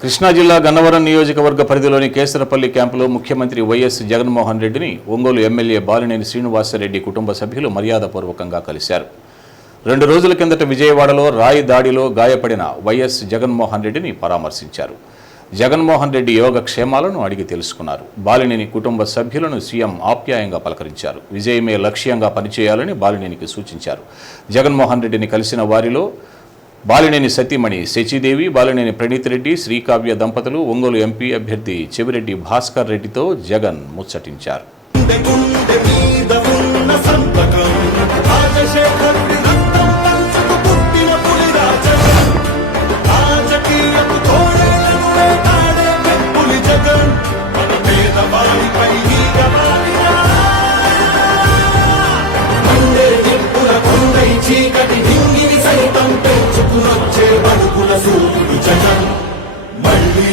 కృష్ణా జిల్లా గన్నవరం నియోజకవర్గ పరిధిలోని కేసరపల్లి క్యాంపులో ముఖ్యమంత్రి వైఎస్ జగన్మోహన్ రెడ్డిని ఒంగోలు ఎమ్మెల్యే బాలినేని శ్రీనివాసరెడ్డి కుటుంబ సభ్యులు మర్యాదపూర్వకంగా కలిశారు. రెండు రోజుల కిందట విజయవాడలో రాయి దాడిలో గాయపడిన వైఎస్ జగన్మోహన్ రెడ్డిని పరామర్శించారు. జగన్మోహన్ రెడ్డి యోగక్షేమాలను అడిగి తెలుసుకున్నారు. బాలినేని కుటుంబ సభ్యులను సీఎం ఆప్యాయంగా పలకరించారు. విజయమే లక్ష్యంగా పనిచేయాలని బాలినేనికి సూచించారు. జగన్మోహన్ రెడ్డిని కలిసిన వారిలో బాలినేని సతీమణి శచిదేవి బాలినేని ప్రణీత్ రెడ్డి శ్రీకావ్య దంపతులు ఒంగోలు ఎంపీ అభ్యర్థి చెవిరెడ్డి భాస్కర్ రెడ్డితో జగన్ ముచ్చటించారు.